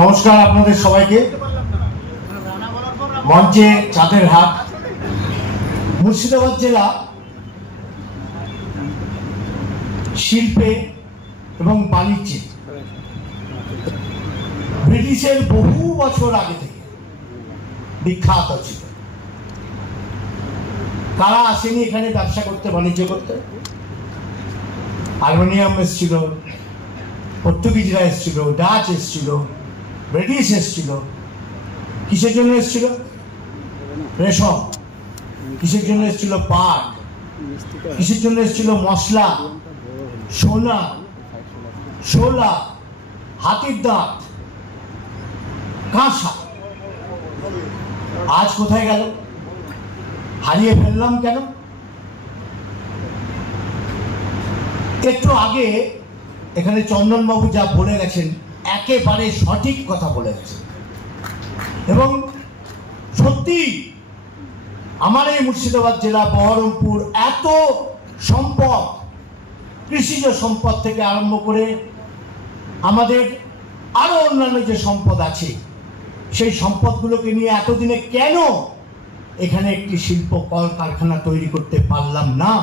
নমস্কার আপনাদের সবাইকে। মঞ্চে চাঁদের হাট। মুর্শিদাবাদ জেলা শিল্পে এবং বাণিজ্যে ব্রিটিশের বহু বছর আগে থেকে বিখ্যাত ছিল। কারা আসেনি এখানে ব্যবসা করতে, বাণিজ্য করতে? আর্মেনিয়াম এসেছিল, পর্তুগিজরা এসেছিল, ডাচ এসেছিল, ব্রিটিশ এসেছিল। কিসের জন্য এসেছিল? রেশম। কিসের জন্য এসেছিল? পাট। কিসের জন্য এসেছিল? মশলা, সোনা, শোলা, হাতির দাঁত, কাঁসা। আজ কোথায় গেল? হারিয়ে ফেললাম কেন? একটু আগে এখানে চন্দনবাবু যা বলে গেছেন একেবারে সঠিক কথা বলে গেছেন, এবং সত্যি আমার এই মুর্শিদাবাদ জেলা বহরমপুর এত সম্পদ, কৃষিজ সম্পদ থেকে আরম্ভ করে আমাদের আরো অন্যান্য যে সম্পদ আছে, সেই সম্পদগুলোকে নিয়ে এতদিনে কেন এখানে একটি শিল্প কলকারখানা তৈরি করতে পারলাম না?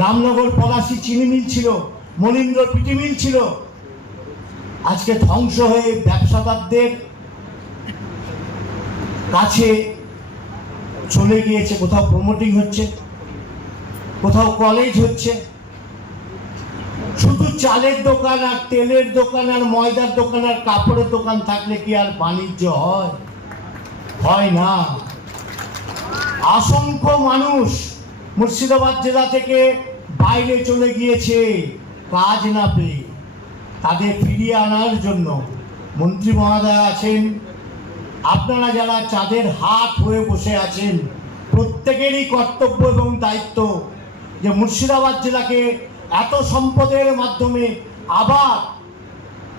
রামনগর পলাশী চিনি মিল ছিল, মনীন্দ্র পিটি মিল ছিল, আজকে ধ্বংস হয়ে ব্যবসাদারদের কাছে চলে গিয়েছে। কোথাও প্রমোটিং হচ্ছে, কোথাও কলেজ হচ্ছে। শুধু চালের দোকান আর তেলের দোকান আর ময়দার দোকান আর কাপড়ের দোকান থাকলে কি আর বাণিজ্য হয়? হয় না। অসংখ্য মানুষ মুর্শিদাবাদ জেলা থেকে বাইরে চলে গিয়েছে কাজ না পেয়ে। তাদের ফিরিয়ে আনার জন্য মন্ত্রী মহোদয় আছেন, আপনারা যারা চাঁদের হাট হয়ে বসে আছেন, প্রত্যেকেরই কর্তব্য এবং দায়িত্ব যে মুর্শিদাবাদ জেলাকে এত সম্পদের মাধ্যমে আবার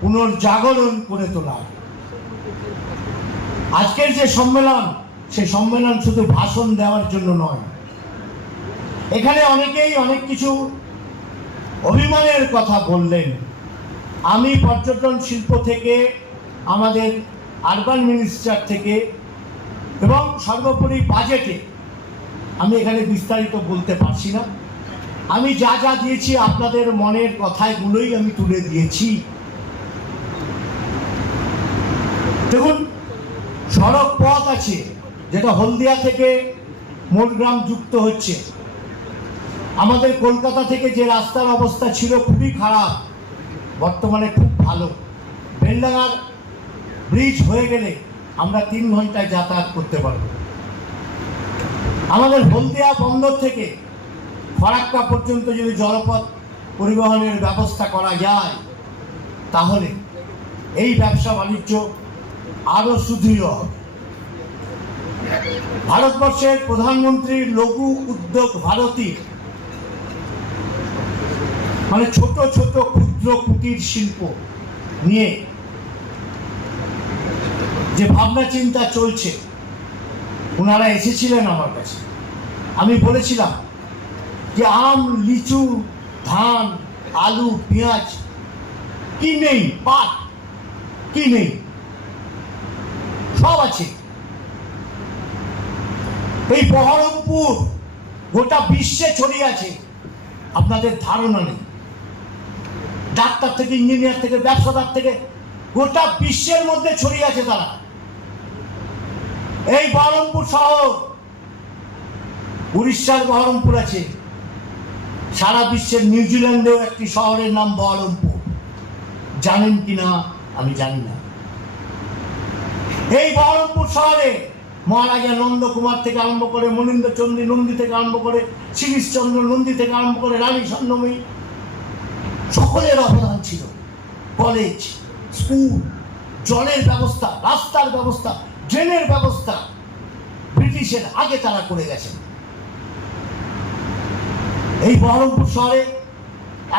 পুনর্জাগরণ করে তোলা। আজকের যে সম্মেলন, সেই সম্মেলন শুধু ভাষণ দেওয়ার জন্য নয়। এখানে অনেকেই অনেক কিছু অভিমানের কথা বললেন। আমি পর্যটন শিল্প থেকে, আমাদের আরবান মিনিস্টার থেকে এবং সর্বোপরি বাজেটে আমি এখানে বিস্তারিত বলতে পারছি না। আমি যা যা দিয়েছি আপনাদের মনের কথাগুলোই আমি তুলে দিয়েছি। দেখুন, সড়ক পথ আছে যেটা হলদিয়া থেকে মোটগ্রাম যুক্ত হচ্ছে। আমাদের কলকাতা থেকে যে রাস্তার অবস্থা ছিল খুবই খারাপ, বর্তমানে খুব ভালো। বেলডাঙ্গার ব্রিজ হয়ে গেলে আমরা 3 ঘন্টায় যাতায়াত করতে পারব। আমাদের হলদিয়া বন্দর থেকে ফরাক্কা পর্যন্ত যদি জলপথ পরিবহনের ব্যবস্থা করা যায়, তাহলে এই ব্যবসা বাণিজ্য আরো সুদৃঢ় হবে। ভারতবর্ষের প্রধানমন্ত্রীর লঘু উদ্যোগ ভারতী, মানে ছোট ছোট ক্ষুদ্র কুটির শিল্প নিয়ে যে ভাবনা চিন্তা চলছে, ওনারা এসেছিলেন আমার কাছে। আমি বলেছিলাম যে আম, লিচু, ধান, আলু, পেঁয়াজ কি নেই, পাট কি নেই, সব আছে। এই বহরমপুর গোটা বিশ্বে ছড়িয়ে আছে, আপনাদের ধারণা নেই। ডাক্তার থেকে, ইঞ্জিনিয়ার থেকে, ব্যবসাদার থেকে গোটা বিশ্বের মধ্যে ছড়িয়ে আছে তারা। এই বহরমপুর শহর, উড়িষ্যার বহরমপুর আছে, সারা বিশ্বের নিউজিল্যান্ডেও একটি শহরের নাম বহরমপুর। জানেন কিনা আমি জানি না। এই বহরমপুর শহরে মহারাজা নন্দকুমার থেকে আরম্ভ করে, মনীন্দ্র চন্দ্রী নন্দী থেকে আরম্ভ করে, শিরিশচন্দ্র নন্দী থেকে আরম্ভ করে, রানী স্বর্ণময়ী, সকলের অবদান ছিল। কলেজ, স্কুল, জলের ব্যবস্থা, রাস্তার ব্যবস্থা, ড্রেনের ব্যবস্থা ব্রিটিশের আগে তারা করে গেছেন। এই বহরমপুর শহরে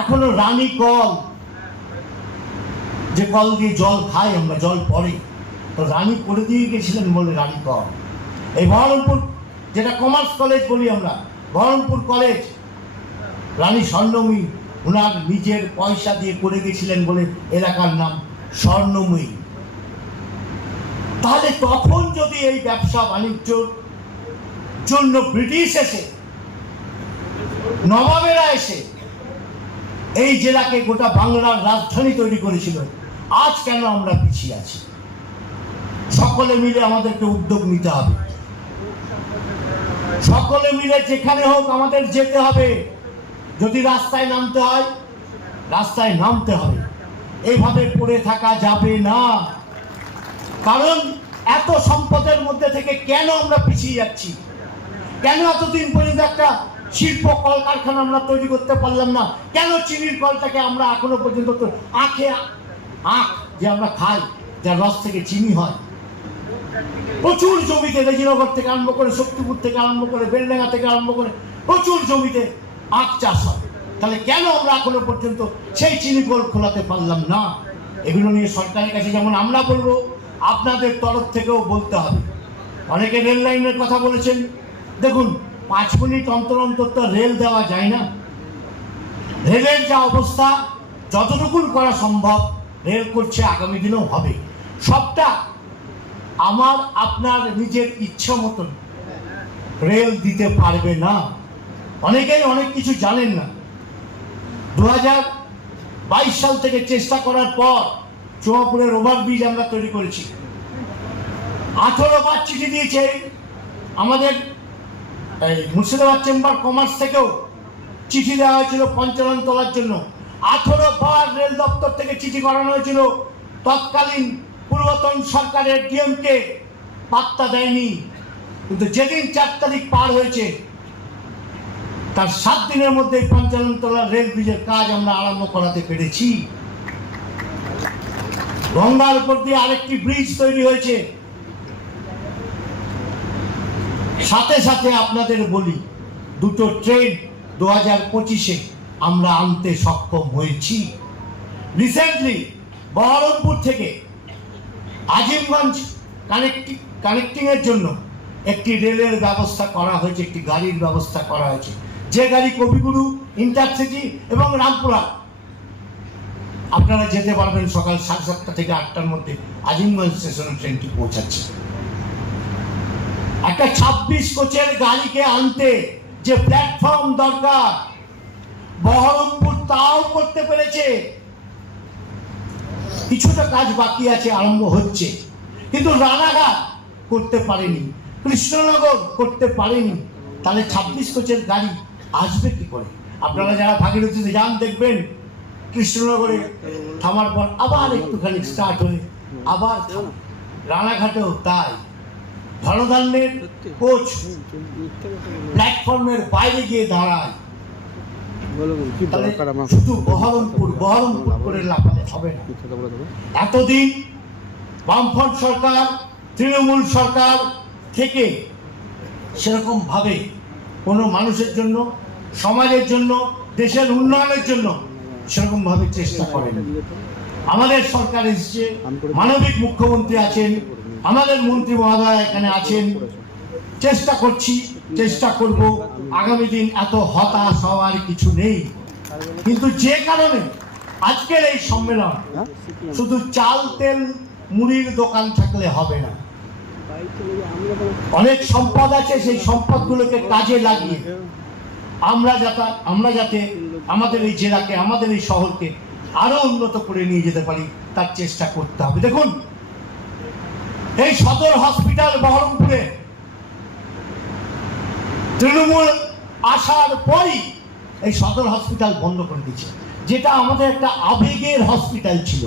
এখনো রানী কল, যে কল দিয়ে জল খাই আমরা, জল পড়ে, তো রানী করে দিয়ে গেছিলেন বলে রানী কল। এই বহরমপুর, যেটা কমার্স কলেজ বলি আমরা, বহরমপুর কলেজ রানী স্বর্ণময়ী ওনার নিজের পয়সা দিয়ে করে গেছিলেন বলে এলাকার নাম স্বর্ণময়ী। তাহলে তখন যদি এই ব্যবসা বাণিজ্যর জন্য ব্রিটিশ এসে, নবাবেরা এসে এই জেলাকে গোটা বাংলার রাজধানী তৈরি করেছিল, আজ কেন আমরা পিছিয়ে আছি? সকলে মিলে আমাদেরকে উদ্যোগ নিতে হবে। সকলে মিলে যেখানে হোক আমাদের যেতে হবে। যদি রাস্তায় নামতে হয়, রাস্তায় নামতে হবে। এইভাবে পড়ে থাকা যাবে না। কারণ এত সম্পদের মধ্যে থেকে কেন আমরা পিছিয়ে যাচ্ছি? কেন এতদিন পর্যন্ত একটা শিল্প কলকারখানা আমরা তৈরি করতে পারলাম না? কেন চিনির কলটাকে আমরা এখনো পর্যন্ত আখে আখ যে আমরা খাই, যার রস থেকে চিনি হয়, প্রচুর জমিতে রেজিনগর থেকে আরম্ভ করে, শক্তিপুর থেকে আরম্ভ করে, বেলডাঙ্গা থেকে আরম্ভ করে প্রচুর জমিতে আখ চাষ হয়। তাহলে কেন আমরা এখনো পর্যন্ত সেই চিনি কল খোলাতে পারলাম না? এগুলো নিয়ে সরকারের কাছে যেমন আমরা বলবো, আপনাদের তরফ থেকেও বলতে হবে। অনেকে রেল লাইনের কথা বলেছেন। দেখুন, 5 মিনিট অন্তর অন্তর তো রেল দেওয়া যায় না। রেলের যা অবস্থা, যতটুকুন করা সম্ভব রেল করছে, আগামী দিনেও হবে। সবটা আমার আপনার নিজের ইচ্ছা মতন রেল দিতে পারবে না। অনেকেই অনেক কিছু জানেন না। 2022 সাল থেকে চেষ্টা করার পর চুয়াপুরের ওভারব্রিজ আমরা তৈরি করেছি। 18 বার চিঠি দিয়েছে আমাদের মুর্শিদাবাদ চেম্বার কমার্স থেকেও চিঠি দেওয়া হয়েছিল পঞ্চানন তোলার জন্য। 18 বার রেল দপ্তর থেকে চিঠি করানো হয়েছিল। তৎকালীন পূর্বতন সরকারের ডিএমকে পাত্তা দেয়নি। কিন্তু যেদিন 4 তারিখ পার হয়েছে, তার 7 দিনের মধ্যে পঞ্চানন তোলার রেল ব্রিজের কাজ আমরা আরম্ভ করাতে পেরেছি। গঙ্গার উপর দিয়ে আরেকটি ব্রিজ তৈরি হয়েছে। সাথে সাথে আপনাদের বলি, 2টো ট্রেন 2025-এ আমরা আনতে সক্ষম হয়েছি। রিসেন্টলি বহরমপুর থেকে আজিমগঞ্জ কানেক্টিং এর জন্য একটি রেলের ব্যবস্থা করা হয়েছে, একটি গাড়ির ব্যবস্থা করা হয়েছে, যে গাড়ি কবিগুরু, ইন্টারসিটি এবং রামপুরা আপনারা যেতে পারবেন সকাল 7:30 থেকে 8টার মধ্যে। আজিমগঞ্জ স্টেশনে ট্রেনটি পৌঁছাচ্ছে। একটা 26 কোচের গাড়িকে আনতে যে প্ল্যাটফর্ম দরকার, বহরমপুর তাও করতে পেরেছে। কিছুটা কাজ বাকি আছে, আরম্ভ হচ্ছে, কিন্তু রানাঘাট করতে পারেনি, কৃষ্ণনগর করতে পারেনি। তাহলে 26 কোচের গাড়ি আসবে কি করে? আপনারা যারা ভাগীরথীতে যান দেখবেন, কৃষ্ণনগরে থামার পর আবার একটুখানি স্টার্ট হয়ে আবার রানাঘাটেও তাই। ধনধান্যের কোচ প্ল্যাটফর্মের বাইরে গিয়ে দাঁড়ায়। শুধু বহরমপুর করে লাফালে হবে না। এতদিন বামফ্রন্ট সরকার, তৃণমূল সরকার থেকে সেরকম ভাবে কোনো মানুষের জন্য, সমাজের জন্য, দেশের উন্নয়নের জন্য সেরকম ভাবে চেষ্টা করেন। আমাদের সরকার এসেছে, মানবিক মুখ্যমন্ত্রী আছেন, আমাদের মন্ত্রী মহোদয় এখানে আছেন। চেষ্টা করছি, চেষ্টা করব। আগামী দিন এত হতাশ হওয়ার কিছু নেই। কিন্তু যে কারণে আজকের এই সম্মেলন, শুধু চাল তেল মুড়ির দোকান থাকলে হবে না। অনেক সম্পদ আছে, সেই সম্পদগুলোকে কাজে লাগিয়ে আমরা যাতে আমাদের এই জেলাকে, আমাদের এই শহরকে আরো উন্নত করে নিয়ে যেতে পারি, তার চেষ্টা করতে হবে। দেখুন, এই সদর হসপিটাল বহরমপুরে তৃণমূল আসার পরই এই সদর হসপিটাল বন্ধ করে দিয়েছে, যেটা আমাদের একটা আবেগের হসপিটাল ছিল,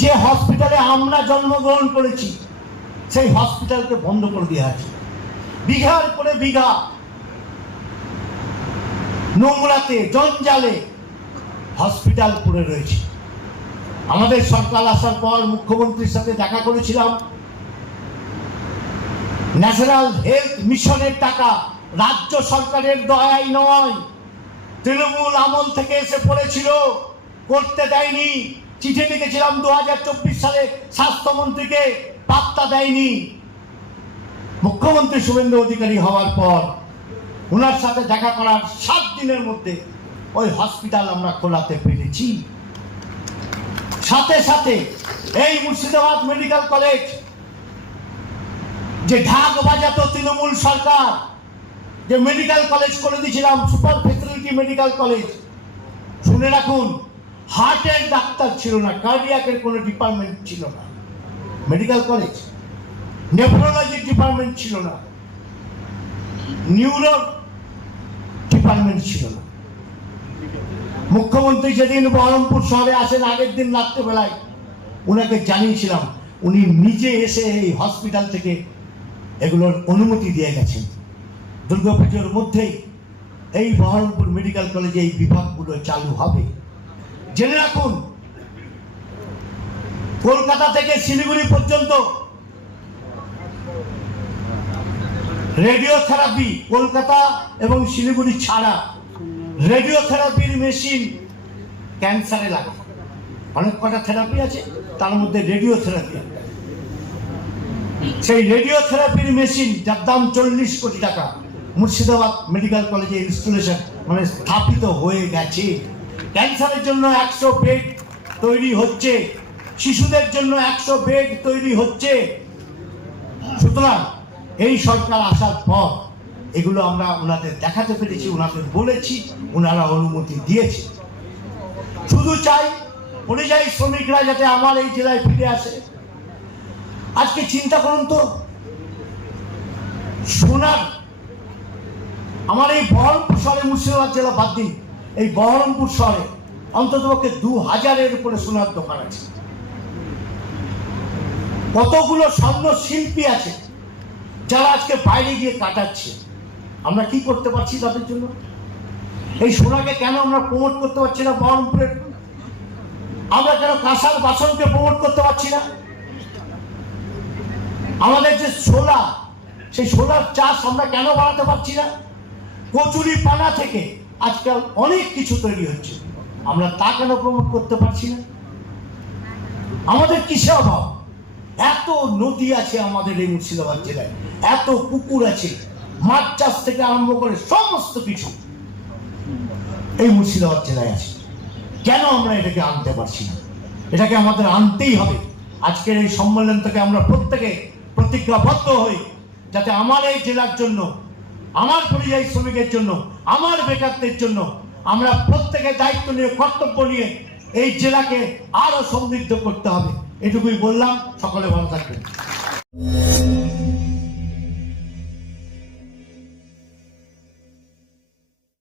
যে হসপিটালে আমরা জন্মগ্রহণ করেছি। সেই হসপিটালকে বন্ধ করে দেওয়া আছে। বিঘার পরে বিঘা নোংরাতে, জঞ্জালে হসপিটাল পড়ে রয়েছে। আমাদের সরকার আসার পর মুখ্যমন্ত্রীর সাথে দেখা করেছিলাম। ন্যাশনাল হেলথ মিশনের টাকা রাজ্য সরকারের দয়াই নয়, তৃণমূল আমল থেকে এসে পড়েছিল, করতে দেয়নি। চিঠি লিখেছিলাম 2024 সালে স্বাস্থ্যমন্ত্রীকে, পাত্তা দেয়নি। মুখ্যমন্ত্রী শুভেন্দু অধিকারী হওয়ার পর ওনার সাথে দেখা করার 7 দিনের মধ্যে ওই হসপিটাল আমরা খোলাতে পেরেছি। সাথে সাথে এই মুর্শিদাবাদ মেডিকেল কলেজ যে ঢাক বাজাতো তৃণমূল সরকার, যে মেডিকেল কলেজ করে দিয়েছিলাম সুপার ফেসিলিটি মেডিকেল কলেজ, শুনে রাখুন, হার্টের ডাক্তার ছিল না, কার্ডিয়াকের কোনো ডিপার্টমেন্ট ছিল না মেডিকেল কলেজ, নেফ্রোলজি ডিপার্টমেন্ট ছিল না, নিউরো ডিপার্টমেন্ট ছিল না। মুখ্যমন্ত্রী যেদিন বহরমপুর শহরে আসেন, আগের দিন রাত্রেবেলায় ওনাকে জানিয়েছিলাম, উনি নিজে এসে এই হসপিটাল থেকে এগুলোর অনুমতি দিয়ে গেছেন। দুর্গাপুজোর মধ্যেই এই বহরমপুর মেডিকেল কলেজে এই বিভাগগুলো চালু হবে। জেনে রাখুন, কলকাতা থেকে শিলিগুড়ি পর্যন্ত রেডিওথেরাপি, কলকাতা এবং শিলিগুড়ি ছাড়া রেডিওথেরাপির মেশিন ক্যান্সারে লাগে। অনেক কটা থেরাপি আছে, তার মধ্যে রেডিওথেরাপি। সেই রেডিওথেরাপির মেশিন, যার দাম 40 কোটি টাকা, মুর্শিদাবাদ মেডিকেল কলেজে ইনস্টলেশন মানে স্থাপিত হয়ে গেছে। ক্যান্সারের জন্য 100 বেড তৈরি হচ্ছে, শিশুদের জন্য 100 বেড তৈরি হচ্ছে। সুতরাং এই সরকার আসার পর এগুলো আমরা ওনাদের দেখাতে পেরেছি, ওনাদের বলেছি, ওনারা অনুমতি দিয়েছে। শুধু চাই পরিযায়ী শ্রমিকরা যাতে আমার এই জেলায় ফিরে আসে। আজকে চিন্তা করুন তো, সোনার আমার এই বহরমপুর শহরে, মুর্শিদাবাদ জেলা বাদ দিন, এই বহরমপুর শহরে অন্ততপক্ষে 2000-এর উপরে সোনার দোকান আছে। কতগুলো স্বর্ণ শিল্পী আছে যারা আজকে বাইরে গিয়ে কাটাচ্ছে। আমরা কি করতে পারছি তাদের জন্য? এই সোনাকে কেন আমরা প্রমোট করতে পারছি না বহরমপুরের? আমরা কেন কাঁসার বাসনকে প্রমোট করতে পারছি না? আমাদের যে সোলা, সেই সোলার চাষ আমরা কেন বাড়াতে পারছি না? কচুরি পানা থেকে আজকাল অনেক কিছু তৈরি হচ্ছে, আমরা তা কেন প্রমোট করতে পারছি না? আমাদের কিসে অভাব? এত নদী আছে আমাদের এই মুর্শিদাবাদ জেলায়, এত পুকুর আছে, মাছ চাষ থেকে আরম্ভ করে সমস্ত কিছু এই মুর্শিদাবাদ জেলায় আছে। কেন আমরা এটাকে আনতে পারছি না? এটাকে আমাদের আনতেই হবে। আজকের এই সম্মেলন থেকে আমরা প্রত্যেকে প্রতিজ্ঞাবদ্ধ হই, যাতে আমার এই জেলার জন্য, আমার পরিযায়ী শ্রমিকের জন্য, আমার বেকারদের জন্য আমরা প্রত্যেকে দায়িত্ব নিয়ে, কর্তব্য নিয়ে এই জেলাকে আরো সমৃদ্ধ করতে হবে। এটুকুই বললাম। সকলে ভালো থাকবেন।